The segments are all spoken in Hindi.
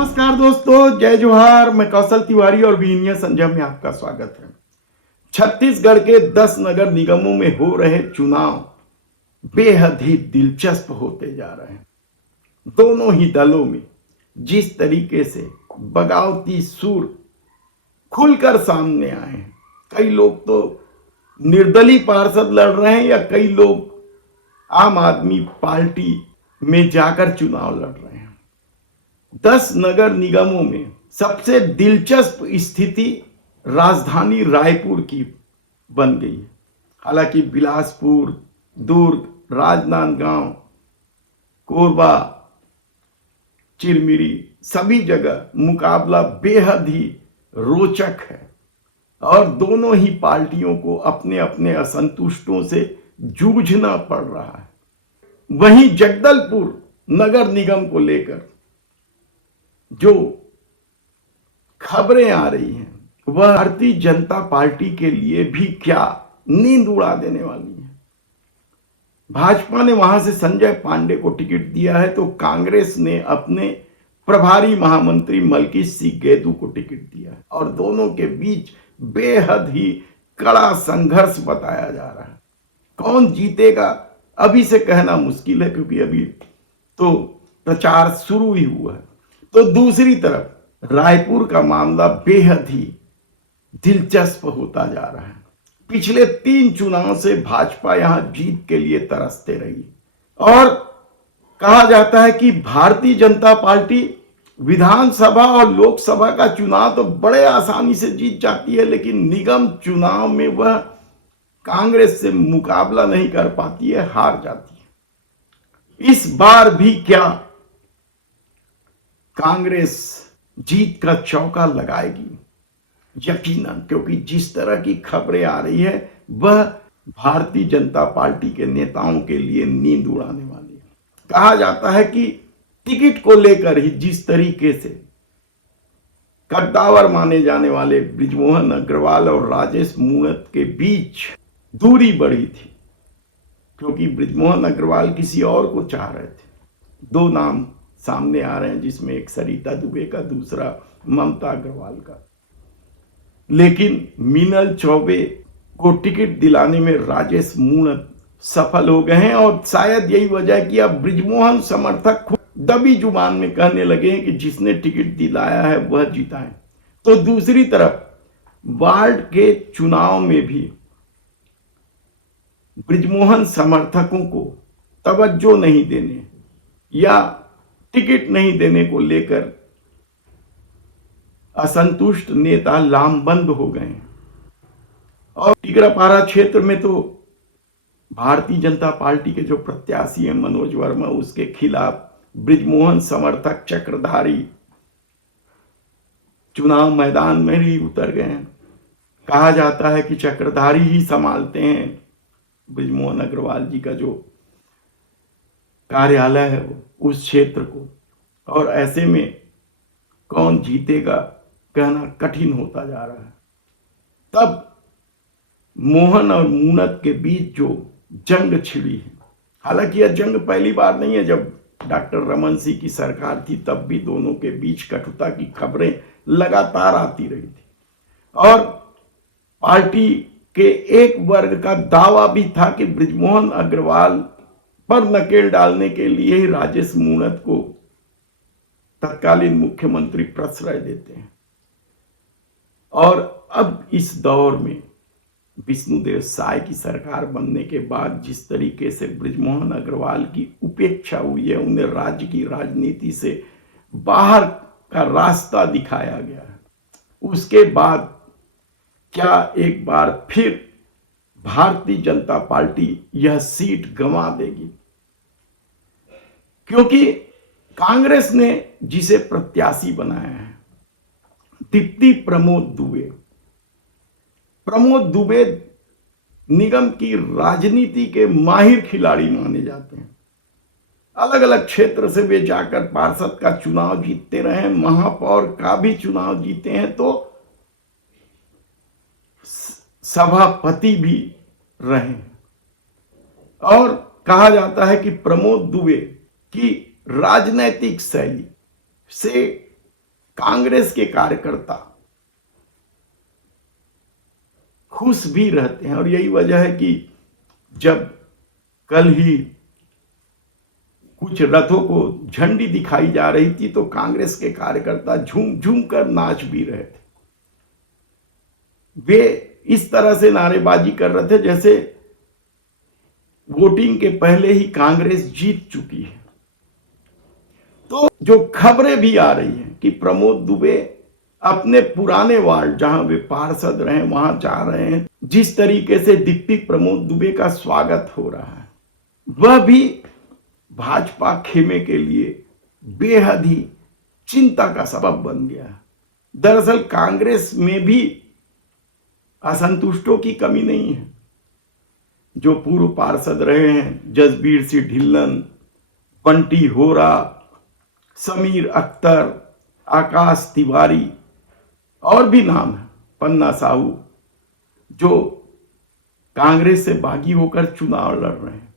नमस्कार दोस्तों, जय जोहार। मैं कौशल तिवारी और विनिया संजम में आपका स्वागत है। छत्तीसगढ़ के 10 नगर निगमों में हो रहे चुनाव बेहद ही दिलचस्प होते जा रहे हैं। दोनों ही दलों में जिस तरीके से बगावती सुर खुलकर सामने आए हैं, कई लोग तो निर्दलीय पार्षद लड़ रहे हैं या कई लोग आम आदमी पार्टी में जाकर चुनाव लड़ रहे हैं। 10 नगर निगमों में सबसे दिलचस्प स्थिति राजधानी रायपुर की बन गई है। हालांकि बिलासपुर, दुर्ग, राजनांदगांव, कोरबा, चिरमिरी सभी जगह मुकाबला बेहद ही रोचक है और दोनों ही पार्टियों को अपने अपने असंतुष्टों से जूझना पड़ रहा है। वहीं जगदलपुर नगर निगम को लेकर जो खबरें आ रही हैं वह भारतीय जनता पार्टी के लिए भी क्या नींद उड़ा देने वाली है। भाजपा ने वहां से संजय पांडे को टिकट दिया है तो कांग्रेस ने अपने प्रभारी महामंत्री मलकीश सिंह गेदू को टिकट दिया है और दोनों के बीच बेहद ही कड़ा संघर्ष बताया जा रहा है। कौन जीतेगा अभी से कहना मुश्किल है क्योंकि अभी तो प्रचार शुरू ही हुआ है। तो दूसरी तरफ रायपुर का मामला बेहद ही दिलचस्प होता जा रहा है। पिछले 3 चुनाव से भाजपा यहां जीत के लिए तरसते रही और कहा जाता है कि भारतीय जनता पार्टी विधानसभा और लोकसभा का चुनाव तो बड़े आसानी से जीत जाती है, लेकिन निगम चुनाव में वह कांग्रेस से मुकाबला नहीं कर पाती है, हार जाती है। इस बार भी क्या कांग्रेस जीत का चौका लगाएगी? यकीनन, क्योंकि जिस तरह की खबरें आ रही है वह भारतीय जनता पार्टी के नेताओं के लिए नींद उड़ाने वाली है। कहा जाता है कि टिकट को लेकर ही जिस तरीके से कद्दावर माने जाने वाले बृजमोहन अग्रवाल और राजेश मूणत के बीच दूरी बढ़ी थी, क्योंकि बृजमोहन अग्रवाल किसी और को चाह रहे थे। 2 नाम सामने आ रहे हैं जिसमें एक सरिता दुबे का, दूसरा ममता अग्रवाल का। लेकिन मीनल चौबे को टिकट दिलाने में राजेश मूणत सफल हो गए हैं और शायद यही वजह है कि अब बृजमोहन समर्थक खुद दबी जुबान में कहने लगे हैं कि जिसने टिकट दिलाया है वह जीता है। तो दूसरी तरफ वार्ड के चुनाव में भी बृजमोहन समर्थकों को तवज्जो नहीं देने या टिकट नहीं देने को लेकर असंतुष्ट नेता लामबंद हो गए हैं। और टिकरापारा क्षेत्र में तो भारतीय जनता पार्टी के जो प्रत्याशी हैं मनोज वर्मा, उसके खिलाफ बृजमोहन समर्थक चक्रधारी चुनाव मैदान में ही उतर गए हैं। कहा जाता है कि चक्रधारी ही संभालते हैं बृजमोहन अग्रवाल जी का जो कार्यालय है उस क्षेत्र को, और ऐसे में कौन जीतेगा कहना कठिन होता जा रहा है। तब मोहन और मूणत के बीच जो जंग छिड़ी है, हालांकि यह जंग पहली बार नहीं है। जब डॉक्टर रमन सिंह की सरकार थी तब भी दोनों के बीच कटुता की खबरें लगातार आती रही थी और पार्टी के एक वर्ग का दावा भी था कि बृजमोहन अग्रवाल पर नकेल डालने के लिए ही राजेश मूणत को तत्कालीन मुख्यमंत्री प्रश्रय देते हैं। और अब इस दौर में विष्णुदेव साय की सरकार बनने के बाद जिस तरीके से बृजमोहन अग्रवाल की उपेक्षा हुई है, उन्हें राज्य की राजनीति से बाहर का रास्ता दिखाया गया है, उसके बाद क्या एक बार फिर भारतीय जनता पार्टी यह सीट गंवा देगी? क्योंकि कांग्रेस ने जिसे प्रत्याशी बनाया है दीप्ति प्रमोद दुबे निगम की राजनीति के माहिर खिलाड़ी माने जाते हैं। अलग अलग क्षेत्र से वे जाकर पार्षद का चुनाव जीतते रहे, महापौर का भी चुनाव जीते हैं, तो सभापति भी रहे। और कहा जाता है कि प्रमोद दुबे की राजनैतिक शैली से कांग्रेस के कार्यकर्ता खुश भी रहते हैं। और यही वजह है कि जब कल ही कुछ रथों को झंडी दिखाई जा रही थी तो कांग्रेस के कार्यकर्ता झूम झूम कर नाच भी रहे थे। वे इस तरह से नारेबाजी कर रहे थे जैसे वोटिंग के पहले ही कांग्रेस जीत चुकी है। तो जो खबरें भी आ रही हैं कि प्रमोद दुबे अपने पुराने वार्ड जहां वे पार्षद रहे वहां जा रहे हैं, जिस तरीके से डिप्टी प्रमोद दुबे का स्वागत हो रहा है वह भी भाजपा खेमे के लिए बेहद ही चिंता का सबब बन गया है। दरअसल कांग्रेस में भी असंतुष्टों की कमी नहीं है। जो पूर्व पार्षद रहे हैं जसबीर सिंह ढिल्लन, बंटी होरा, समीर अख्तर, आकाश तिवारी और भी नाम है, पन्ना साहू, जो कांग्रेस से बागी होकर चुनाव लड़ रहे हैं।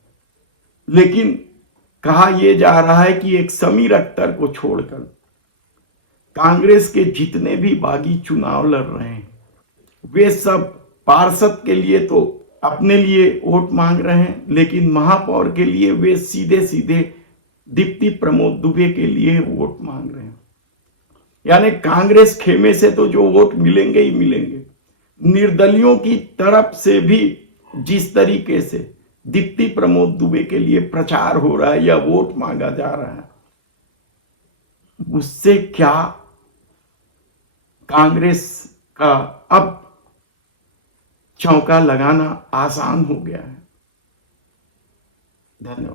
लेकिन कहा यह जा रहा है कि एक समीर अख्तर को छोड़कर कांग्रेस के जितने भी बागी चुनाव लड़ रहे हैं वे सब पार्षद के लिए तो अपने लिए वोट मांग रहे हैं, लेकिन महापौर के लिए वे सीधे सीधे डिप्टी प्रमोद दुबे के लिए वोट मांग रहे हैं। यानी कांग्रेस खेमे से तो जो वोट मिलेंगे ही मिलेंगे, निर्दलियों की तरफ से भी जिस तरीके से डिप्टी प्रमोद दुबे के लिए प्रचार हो रहा है या वोट मांगा जा रहा है, उससे क्या कांग्रेस का अब चौका लगाना आसान हो गया है। धन्यवाद।